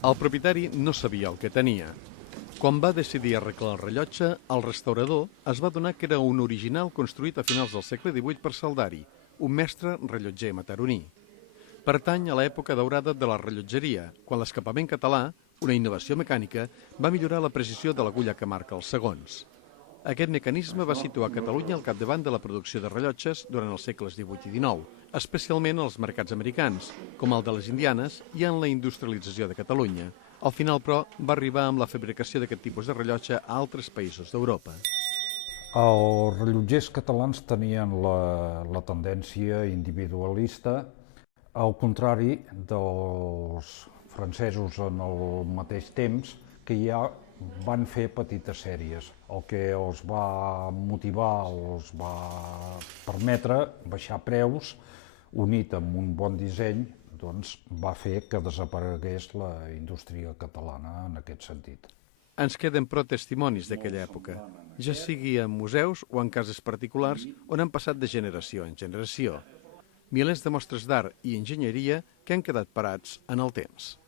El propietari no sabia el que tenia. Quan va decidir arreglar el rellotge, el restaurador es va adonar que era un original construït a finals del segle XVIII per Saldari, un mestre rellotger mataroní. Pertany a l'època daurada de la rellotgeria, quan l'escapament català, una innovació mecànica, va millorar la precisió de l'agulla que marca els segons. Aquest mecanisme va situar Catalunya al capdavant de la producció de rellotges durant els segles XVIII i XIX, especialment als mercats americans, com el de les Indianes, i en la industrialització de Catalunya. Al final, però, va arribar amb la fabricació d'aquest tipus de rellotge a altres països d'Europa. Els rellotgers catalans tenien la tendència individualista, al contrari dels francesos en el mateix temps, que ja van fer petites sèries. El que els va motivar, els va permetre baixar preus, unit amb un bon disseny, doncs va fer que desaparegués la indústria catalana en aquest sentit. Ens queden però testimonis d'aquella època, ja sigui en museus o en cases particulars on han passat de generació en generació. Milers de mostres d'art i enginyeria que han quedat parats en el temps.